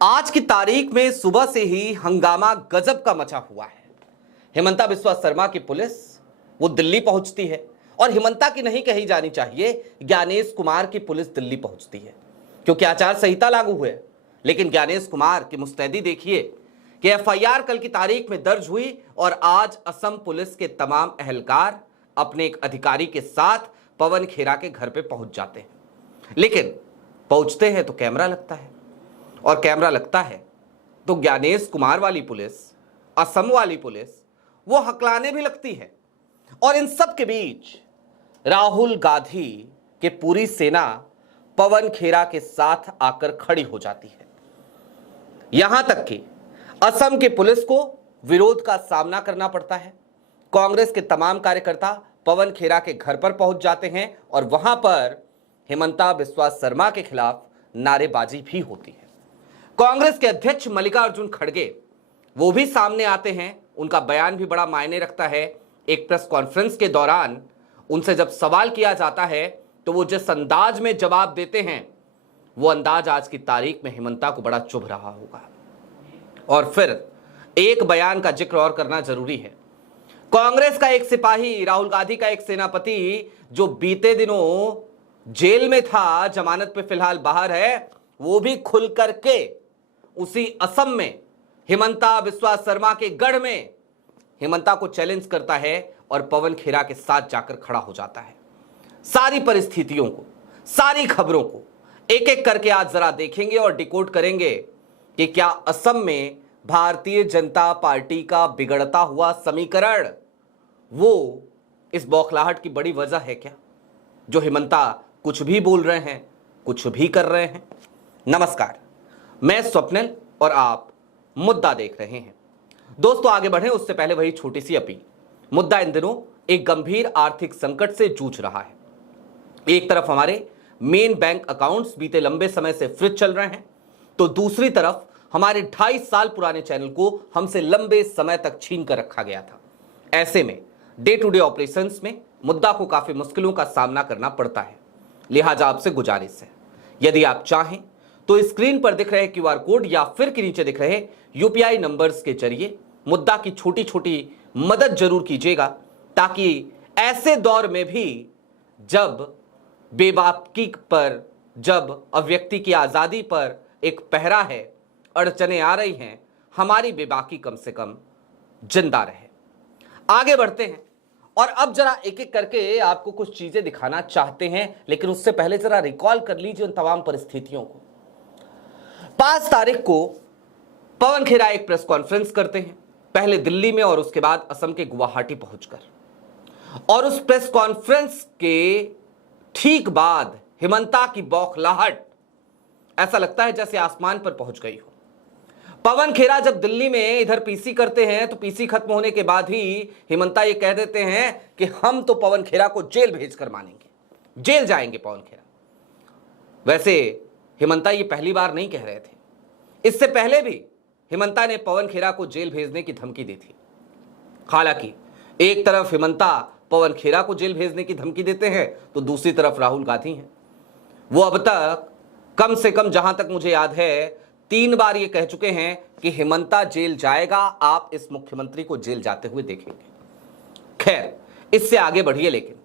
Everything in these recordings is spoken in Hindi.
आज की तारीख में सुबह से ही हंगामा गजब का मचा हुआ है। हिमंता बिस्वा शर्मा की पुलिस वो दिल्ली पहुंचती है और हिमंता की नहीं कही जानी चाहिए, ज्ञानेश कुमार की पुलिस दिल्ली पहुंचती है क्योंकि आचार संहिता लागू हुए। लेकिन ज्ञानेश कुमार की मुस्तैदी देखिए कि एफआईआर कल की तारीख में दर्ज हुई और आज असम पुलिस के तमाम अहलकार अपने एक अधिकारी के साथ पवन खेरा के घर पे पहुंच जाते हैं। लेकिन पहुंचते हैं तो कैमरा लगता है और कैमरा लगता है तो ज्ञानेश कुमार वाली पुलिस, असम वाली पुलिस वो हकलाने भी लगती है। और इन सब के बीच राहुल गांधी के पूरी सेना पवन खेरा के साथ आकर खड़ी हो जाती है। यहां तक कि असम की पुलिस को विरोध का सामना करना पड़ता है। कांग्रेस के तमाम कार्यकर्ता पवन खेरा के घर पर पहुंच जाते हैं और वहां पर हिमंता बिस्वा शर्मा के खिलाफ नारेबाजी भी होती है। कांग्रेस के अध्यक्ष मल्लिकार्जुन खड़गे वो भी सामने आते हैं। उनका बयान भी बड़ा मायने रखता है। एक प्रेस कॉन्फ्रेंस के दौरान उनसे जब सवाल किया जाता है तो वो जिस अंदाज में जवाब देते हैं वो अंदाज आज की तारीख में हिमंता को बड़ा चुभ रहा होगा। और फिर एक बयान का जिक्र और करना जरूरी है। कांग्रेस का एक सिपाही, राहुल गांधी का एक सेनापति जो बीते दिनों जेल में था, जमानत पे फिलहाल बाहर है, वो भी खुल करके उसी असम में हिमंता बिस्वा शर्मा के गढ़ में हिमंता को चैलेंज करता है और पवन खेरा के साथ जाकर खड़ा हो जाता है। सारी परिस्थितियों को, सारी खबरों को एक एक करके आज जरा देखेंगे और डिकोड करेंगे कि क्या असम में भारतीय जनता पार्टी का बिगड़ता हुआ समीकरण वो इस बौखलाहट की बड़ी वजह है क्या, जो हिमंता कुछ भी बोल रहे हैं, कुछ भी कर रहे हैं। नमस्कार, मैं स्वप्निल और आप मुद्दा देख रहे हैं। दोस्तों, आगे बढ़े उससे पहले वही छोटी सी अपील। मुद्दा इन दिनों एक गंभीर आर्थिक संकट से जूझ रहा है। एक तरफ हमारे मेन बैंक अकाउंट्स बीते लंबे समय से फ्रीज चल रहे हैं, तो दूसरी तरफ हमारे 2.5 साल पुराने चैनल को हमसे लंबे समय तक छीन कर रखा गया था। ऐसे में डे टू डे ऑपरेशंस में मुद्दा को काफी मुश्किलों का सामना करना पड़ता है। लिहाजा आपसे गुजारिश है, यदि आप चाहें तो स्क्रीन पर दिख रहे क्यूआर कोड या फिर के नीचे दिख रहे यूपीआई नंबर्स के जरिए मुद्दा की छोटी छोटी मदद जरूर कीजिएगा, ताकि ऐसे दौर में भी जब बेबाकी पर, जब अभिव्यक्ति की आजादी पर एक पहरा है, अड़चने आ रही हैं, हमारी बेबाकी कम से कम जिंदा रहे। आगे बढ़ते हैं और अब जरा एक एक करके आपको कुछ चीजें दिखाना चाहते हैं, लेकिन उससे पहले जरा रिकॉल कर लीजिए उन तमाम परिस्थितियों को। 5 तारीख को पवन खेरा एक प्रेस कॉन्फ्रेंस करते हैं, पहले दिल्ली में और उसके बाद असम के गुवाहाटी पहुंचकर। और उस प्रेस कॉन्फ्रेंस के ठीक बाद हिमंता की बौखलाहट ऐसा लगता है जैसे आसमान पर पहुंच गई हो। पवन खेरा जब दिल्ली में इधर पीसी करते हैं तो पीसी खत्म होने के बाद ही हिमंता ये कह देते हैं कि हम तो पवन खेरा को जेल भेजकर मानेंगे, जेल जाएंगे पवन खेरा। वैसे हिमंता ये पहली बार नहीं कह रहे थे, इससे पहले भी हिमंता ने पवन खेरा को जेल भेजने की धमकी दी थी। हालांकि एक तरफ हिमंता पवन खेरा को जेल भेजने की धमकी देते हैं तो दूसरी तरफ राहुल गांधी हैं। वो अब तक कम से कम, जहां तक मुझे याद है, 3 बार ये कह चुके हैं कि हिमंता जेल जाएगा, आप इस मुख्यमंत्री को जेल जाते हुए देखेंगे। खैर, इससे आगे बढ़िए। लेकिन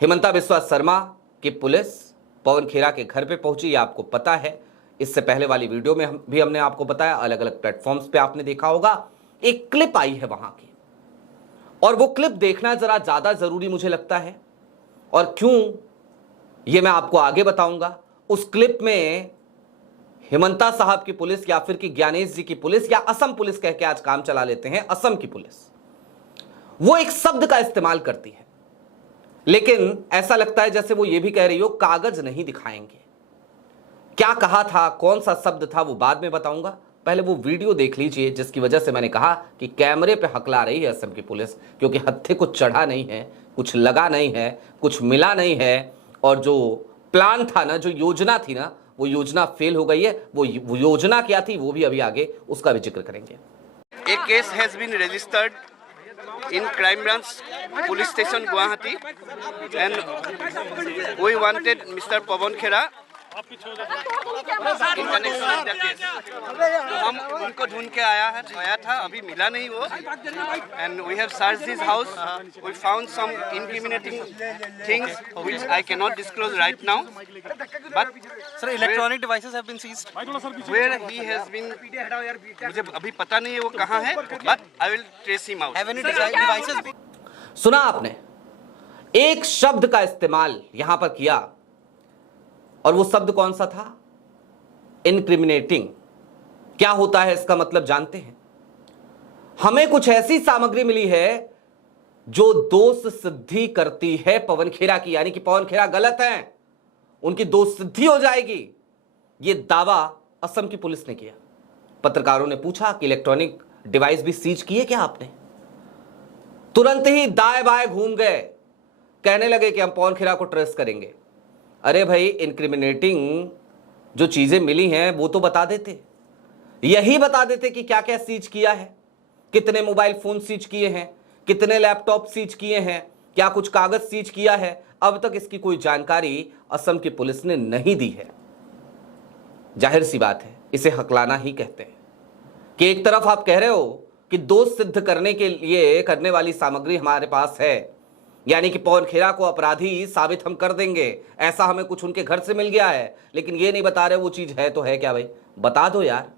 हिमंता बिस्वा शर्मा की पुलिस पवन खेरा के घर पे पहुंची, ये आपको पता है। इससे पहले वाली वीडियो में भी हमने आपको बताया, अलग अलग प्लेटफॉर्म्स पे आपने देखा होगा। एक क्लिप आई है वहां की, और वो क्लिप देखना जरा ज्यादा जरूरी मुझे लगता है। और क्यों, ये मैं आपको आगे बताऊंगा। उस क्लिप में हिमंता साहब की पुलिस या फिर कि ज्ञानेश जी की पुलिस या असम पुलिस कह के आज काम चला लेते हैं, असम की पुलिस, वो एक शब्द का इस्तेमाल करती है, लेकिन ऐसा लगता है जैसे वो ये भी कह रही हो कागज नहीं दिखाएंगे। क्या कहा था, कौन सा शब्द था, वो बाद में बताऊंगा। पहले वो वीडियो देख लीजिए जिसकी वजह से मैंने कहा कि कैमरे पे हकला रही है असम की पुलिस, क्योंकि हत्थे कुछ चढ़ा नहीं है, कुछ लगा नहीं है, कुछ मिला नहीं है। और जो प्लान था ना, जो योजना थी ना, वो योजना फेल हो गई है। वो योजना क्या थी वो भी अभी आगे उसका भी जिक्र करेंगे। A case has been registered in Crime Branch Police Station, Guwahati, and we wanted Mr. Pawan Khera in connection with the case. तो हम उनको ढूंढ के आया था, अभी मिला नहीं वो. And we have searched his house. We found some incriminating things which I cannot disclose right now. But Sir, electronic devices have been seized. where he has been, मुझे अभी पता नहीं है वो कहाँ है. But I will trace him out. Have any devices been? सुना आपने, एक शब्द का इस्तेमाल यहां पर किया, और वो शब्द कौन सा था? इनक्रिमिनेटिंग. क्या होता है इसका मतलब जानते हैं? हमें कुछ ऐसी सामग्री मिली है जो दोष सिद्धि करती है पवन खेरा की, यानी कि पवन खेरा गलत हैं, उनकी दोष सिद्धि हो जाएगी. ये दावा असम की पुलिस ने किया. पत्रकारों ने पूछा कि इलेक्ट्रॉनिक डिवाइस भी सीज किए क्या आपने? तुरंत ही दाएं बाएं घूम गए, कहने लगे कि हम पवन खेरा को ट्रेस करेंगे. अरे भाई, इनक्रिमिनेटिंग जो चीजें मिली हैं वो तो बता देते, यही बता देते कि क्या क्या सीज किया है, कितने मोबाइल फोन सीज किए हैं, कितने लैपटॉप सीज किए हैं, क्या कुछ कागज सीज किया है. अब तक इसकी कोई जानकारी असम की पुलिस ने नहीं दी है. जाहिर सी बात है, इसे हकलाना ही कहते हैं कि एक तरफ आप कह रहे हो कि दोष सिद्ध करने के लिए करने वाली सामग्री हमारे पास है, यानी कि पवन खेरा को अपराधी साबित हम कर देंगे, ऐसा हमें कुछ उनके घर से मिल गया है, लेकिन ये नहीं बता रहे वो चीज है तो है क्या. भाई बता दो यार,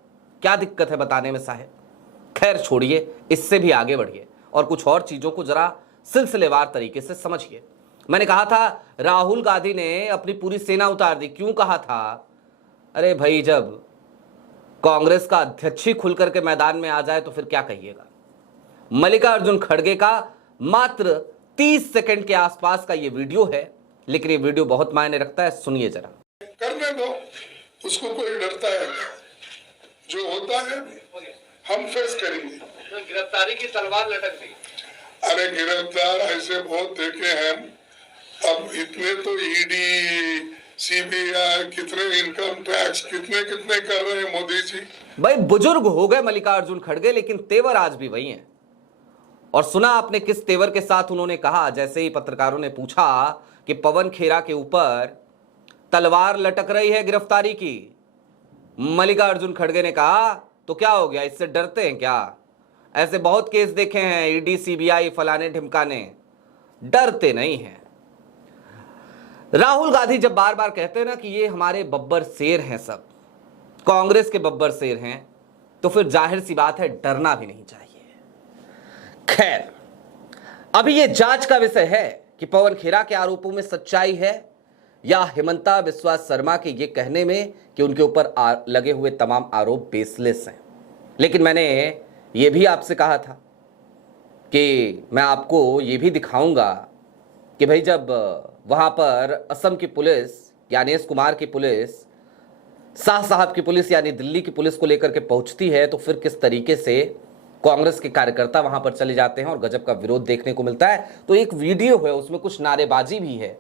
क्या दिक्कत है बताने में साहब. खैर छोड़िए, इससे भी आगे बढ़िए और कुछ और चीजों को जरा सिलसिलेवार तरीके से समझिए. मैंने कहा था राहुल गांधी ने अपनी पूरी सेना उतार दी. क्यों कहा था? अरे भाई, जब कांग्रेस का अध्यक्ष ही खुलकर के मैदान में आ जाए तो फिर क्या कहिएगा. मल्लिकार्जुन खड़गे का मात्र 30 सेकंड के आसपास का ये वीडियो है, लेकिन ये वीडियो बहुत मायने रखता है. सुनिए जरा. करने दो, उसको कोई डरता है? जो होता है हम फेस करेंगे. गिरफ्तारी की तलवार लटक दी. अरे गिरफ्तार ऐसे बहुत देखे हैं. अब इतने तो ईडी, सीबीआई, कितने इनकम टैक्स, कितने कितने कर रहे हैं मोदी जी. भाई बुजुर्ग हो गए मल्लिकार्जुन खड़गे, लेकिन तेवर आज भी वही हैं. और सुना आपने किस तेवर के साथ उन्होंने कहा, जैसे ही पत्रकारों ने पूछा कि पवन खेरा के ऊपर तलवार लटक रही है गिरफ्तारी की, मल्लिकार्जुन खड़गे ने कहा तो क्या हो गया, इससे डरते हैं क्या? ऐसे बहुत केस देखे हैं, ईडी, सीबीआई, फलाने ढिमकाने, डरते नहीं हैं. राहुल गांधी जब बार बार कहते हैं ना कि ये हमारे बब्बर शेर हैं, सब कांग्रेस के बब्बर शेर हैं, तो फिर जाहिर सी बात है डरना भी नहीं चाहिए. खैर, अभी ये जांच का विषय है कि पवन खेरा के आरोपों में सच्चाई है या हेमंता बिस्वा शर्मा के ये कहने में कि उनके ऊपर लगे हुए तमाम आरोप बेसलेस हैं. लेकिन मैंने ये भी आपसे कहा था कि मैं आपको ये भी दिखाऊंगा कि भाई जब वहां पर असम की पुलिस, ज्ञानेश कुमार की पुलिस, शाह साहब की पुलिस यानी दिल्ली की पुलिस को लेकर के पहुंचती है, तो फिर किस तरीके से कांग्रेस के कार्यकर्ता वहां पर चले जाते हैं और गजब का विरोध देखने को मिलता है. तो एक वीडियो है, उसमें कुछ नारेबाजी भी है,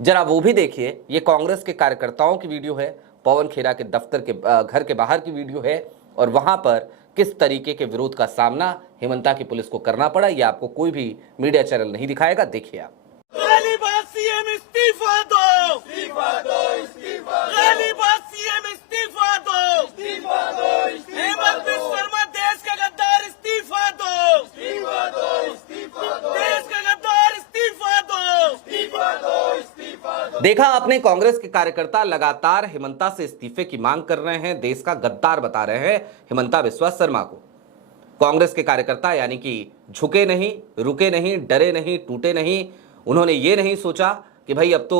जरा वो भी देखिए. ये कांग्रेस के कार्यकर्ताओं की वीडियो है, पवन खेरा के दफ्तर के घर के बाहर की वीडियो है, और वहां पर किस तरीके के विरोध का सामना हेमंता की पुलिस को करना पड़ा, ये आपको कोई भी मीडिया चैनल नहीं दिखाएगा. देखिए आप. सीएम इस्तीफा दो, इस्तीफा दो, इस्तीफा दो, सीएम इस्तीफा दो, इस्तीफा दो, हेमंत बिस्वा शर्मा देश का गद्दार, इस्तीफा दो, इस्तीफा दो, इस्तीफा दो, देश का गद्दार, इस्तीफा दो, इस्तीफा दो, इस्तीफा दो. देखा आपने, कांग्रेस के कार्यकर्ता लगातार हेमंता से इस्तीफे की मांग कर रहे हैं, देश का गद्दार बता रहे हैं हेमंता बिस्वा शर्मा को. कांग्रेस के कार्यकर्ता यानी कि झुके नहीं, रुके नहीं, डरे नहीं, टूटे नहीं. उन्होंने ये नहीं सोचा कि भाई अब तो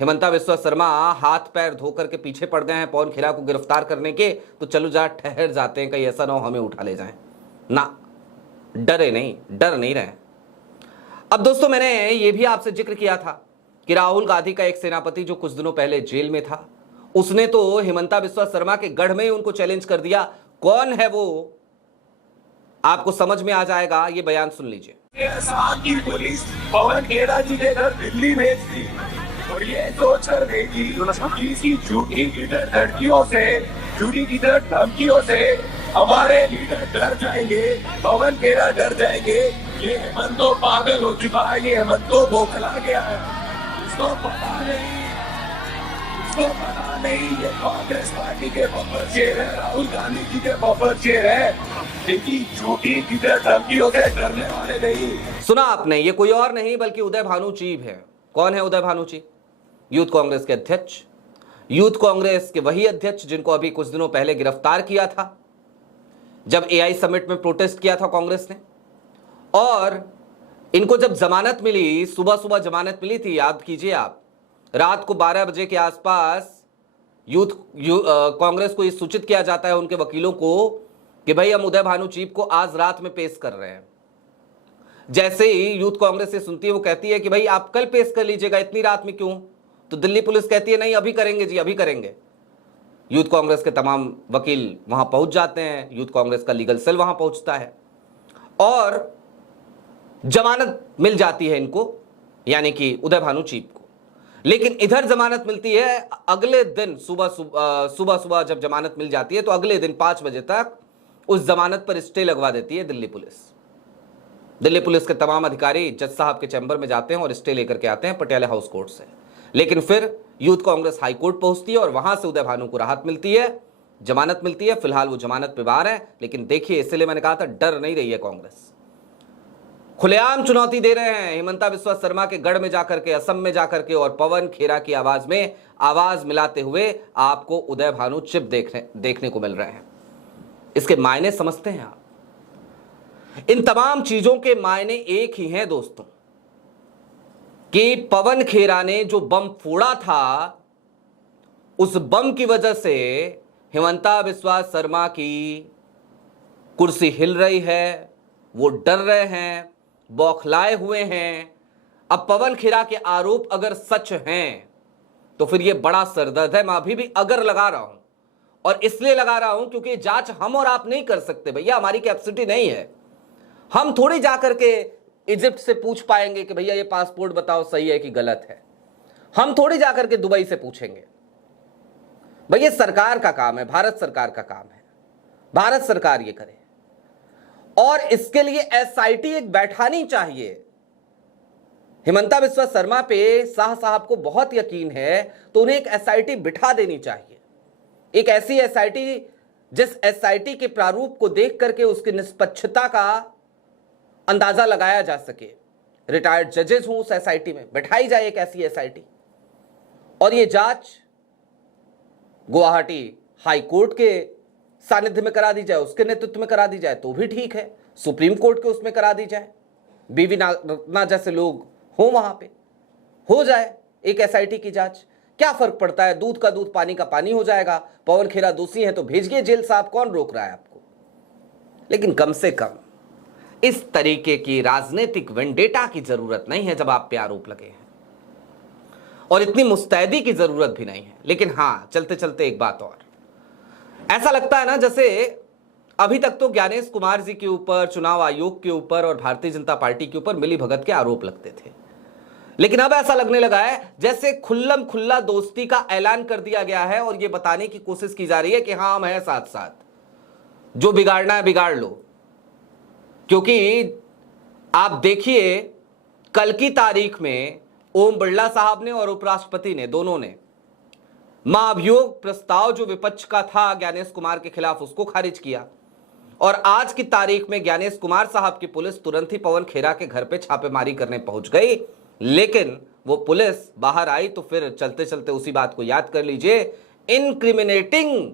हेमंता बिस्वा शर्मा हाथ पैर धोकर के पीछे पड़ गए हैं पवन खेरा को गिरफ्तार करने के, तो चलो जा ठहर जाते हैं, कहीं ऐसा ना हो हमें उठा ले जाएं. ना, डरे नहीं, डर नहीं रहे. अब दोस्तों, मैंने ये भी आपसे जिक्र किया था कि राहुल गांधी का एक सेनापति जो कुछ दिनों पहले जेल में था, उसने तो हेमंता बिस्वा शर्मा के गढ़ में ही उनको चैलेंज कर दिया. कौन है वो, आपको समझ में आ जाएगा. ये बयान सुन लीजिए. की पुलिस पवन खेरा जी के घर दिल्ली भेज दी और ये सोच कर भेजी कि इसकी झूठी लीडर लड़कियों से, झूठी लीडर धमकियों से हमारे लीडर डर जाएंगे, पवन खेरा डर जाएंगे. ये हेमंत तो पागल हो चुका है, ये हेमंत तो बौखला गया है, इसको पता नहीं इसको पता नहीं ये कांग्रेस पार्टी के बफर शेर है, राहुल गांधी जी के बफर शेर है, इनकी झूठी किधर धमकियों से डरने वाले नहीं। सुना आपने, ये कोई और नहीं बल्कि उदय भानु चीब है। कौन है उदय भानु चीब? यूथ कांग्रेस के अध्यक्ष, यूथ कांग्रेस के वही अध्यक्ष जिनको अभी कुछ दिनों पहले गिरफ्तार किया था जब एआई समिट में प्रोटेस्ट किया था कांग्रेस ने। और इनको जब जमानत मिली, सुबह सुबह जमानत मिली थी, याद कीजिए आप, रात को 12 बजे के आसपास कांग्रेस को ये सूचित किया जाता है उनके वकीलों को कि भाई हम उदय भानु चीब को आज रात में पेश कर रहे हैं। जैसे ही यूथ कांग्रेस से सुनती है, वो कहती है कि भाई आप कल पेश कर लीजिएगा, इतनी रात में क्यों? तो दिल्ली पुलिस कहती है नहीं अभी करेंगे जी, अभी करेंगे। यूथ कांग्रेस के तमाम वकील वहां पहुंच जाते हैं, यूथ कांग्रेस का लीगल सेल वहां पहुंचता है और जमानत मिल जाती है इनको, यानी कि उदय भानु चीब को। लेकिन इधर जमानत मिलती है अगले दिन सुबह जब जमानत मिल जाती है तो अगले दिन 5 बजे तक उस जमानत पर स्टे लगवा देती है दिल्ली पुलिस। दिल्ली पुलिस के तमाम अधिकारी जज साहब के चैम्बर में जाते हैं और स्टे लेकर के आते हैं पटियाला हाउस कोर्ट से। लेकिन फिर यूथ कांग्रेस हाई कोर्ट पहुंचती है और वहां से उदय भानु को राहत मिलती है, जमानत मिलती है। फिलहाल वो जमानत पे बाहर है, लेकिन देखिए इसलिए मैंने कहा था डर नहीं रही है कांग्रेस। खुलेआम चुनौती दे रहे हैं हिमंता बिस्वा शर्मा के गढ़ में जाकर के, असम में जाकर के, और पवन खेरा की आवाज में आवाज मिलाते हुए आपको उदय भानु चीब देखने को मिल रहे हैं। इसके मायने समझते हैं आप? इन तमाम चीजों के मायने एक ही हैं दोस्तों, कि पवन खेरा ने जो बम फोड़ा था, उस बम की वजह से हिमंता बिस्वा शर्मा की कुर्सी हिल रही है, वो डर रहे हैं, बौखलाए हुए हैं। अब पवन खेरा के आरोप अगर सच हैं तो फिर ये बड़ा सरदर्द है। मैं अभी भी अगर लगा रहा हूं, और इसलिए लगा रहा हूं क्योंकि जांच हम और आप नहीं कर सकते भैया, हमारी कैपेसिटी नहीं है। हम थोड़ी जाकर के इजिप्ट से पूछ पाएंगे कि भैया ये पासपोर्ट बताओ सही है कि गलत है। हम थोड़ी जाकर के दुबई से पूछेंगे। भैया सरकार का काम है, भारत सरकार का काम है, भारत सरकार ये करे। और इसके लिए एसआईटी एक बैठानी चाहिए। हिमंता बिस्वा शर्मा पे शाह साहब को बहुत यकीन है, तो उन्हें एक एसआईटी बिठा देनी चाहिए। एक ऐसी एसआईटी जिस एसआईटी के प्रारूप को देख करके उसकी निष्पक्षता का अंदाजा लगाया जा सके। रिटायर्ड जजेस हों उस एसआईटी में, बैठाई जाए एक ऐसी एसआईटी, और ये जांच गुवाहाटी हाई कोर्ट के सानिध्य में करा दी जाए, उसके नेतृत्व में करा दी जाए तो भी ठीक है। सुप्रीम कोर्ट के उसमें करा दी जाए, बीवी रत्ना जैसे लोग हो वहां पे, हो जाए एक एसआईटी की जांच। क्या फर्क पड़ता है, दूध का दूध पानी का पानी हो जाएगा। पवन खेरा दोषी है तो भेजिए जेल साहब, कौन रोक रहा है आपको। लेकिन कम से कम इस तरीके की राजनीतिक वेंडेटा की जरूरत नहीं है जब आप पे आरोप लगे हैं, और इतनी मुस्तैदी की जरूरत भी नहीं है। लेकिन हां, चलते चलते एक बात और, ऐसा लगता है ना जैसे अभी तक तो ज्ञानेश कुमार जी के ऊपर, चुनाव आयोग के ऊपर और भारतीय जनता पार्टी के ऊपर मिली भगत के आरोप लगते थे, लेकिन अब ऐसा लगने लगा है जैसे खुल्लम खुल्ला दोस्ती का ऐलान कर दिया गया है और यह बताने की कोशिश की जा रही है कि हां हम हैं साथ साथ, जो बिगाड़ना है बिगाड़ लो। क्योंकि आप देखिए कल की तारीख में ओम बिरला साहब ने और उपराष्ट्रपति ने, दोनों ने महाभियोग प्रस्ताव जो विपक्ष का था ज्ञानेश कुमार के खिलाफ, उसको खारिज किया। और आज की तारीख में ज्ञानेश कुमार साहब की पुलिस तुरंत ही पवन खेरा के घर पे छापेमारी करने पहुंच गई, लेकिन वो पुलिस बाहर आई तो फिर चलते चलते उसी बात को याद कर लीजिए, इनक्रिमिनेटिंग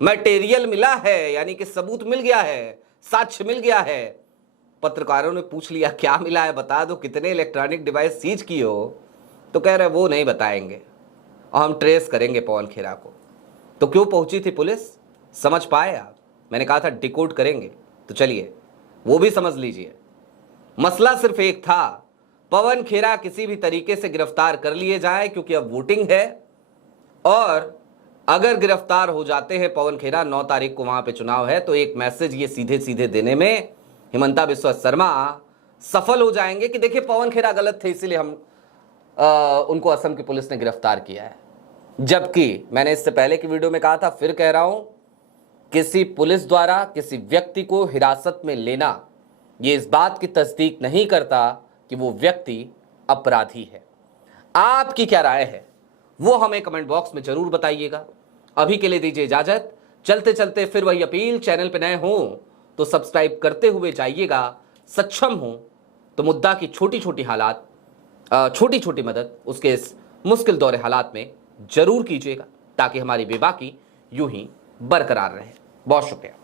मटेरियल मिला है, यानी कि सबूत मिल गया है, साक्ष्य मिल गया है। पत्रकारों ने पूछ लिया क्या मिला है, बता दो, कितने इलेक्ट्रॉनिक डिवाइस सीज किए हो, तो कह रहे वो नहीं बताएंगे और हम ट्रेस करेंगे पवन खेरा को। तो क्यों पहुंची थी पुलिस, समझ पाए आप? मैंने कहा था डिकोड करेंगे, तो चलिए वो भी समझ लीजिए। मसला सिर्फ एक था, पवन खेरा किसी भी तरीके से गिरफ्तार कर लिए जाए, क्योंकि अब वोटिंग है, और अगर गिरफ्तार हो जाते हैं पवन खेरा, 9 तारीख को वहां पे चुनाव है, तो एक मैसेज ये सीधे सीधे देने में हिमंता बिस्वा शर्मा सफल हो जाएंगे कि देखिए पवन खेरा गलत थे, इसीलिए हम उनको असम की पुलिस ने गिरफ्तार किया है। जबकि मैंने इससे पहले की वीडियो में कहा था, फिर कह रहा हूं, किसी पुलिस द्वारा किसी व्यक्ति को हिरासत में लेना ये इस बात की तस्दीक नहीं करता कि वो व्यक्ति अपराधी है। आपकी क्या राय है, वो हमें कमेंट बॉक्स में जरूर बताइएगा। अभी के लिए दीजिए इजाजत। चलते चलते फिर वही अपील, चैनल पे नए हो तो सब्सक्राइब करते हुए जाइएगा, सक्षम हो तो मुद्दा की छोटी छोटी मदद उसके इस मुश्किल दौरे हालात में जरूर कीजिएगा, ताकि हमारी बेबाकी यूं ही बरकरार रहे। बहुत शुक्रिया।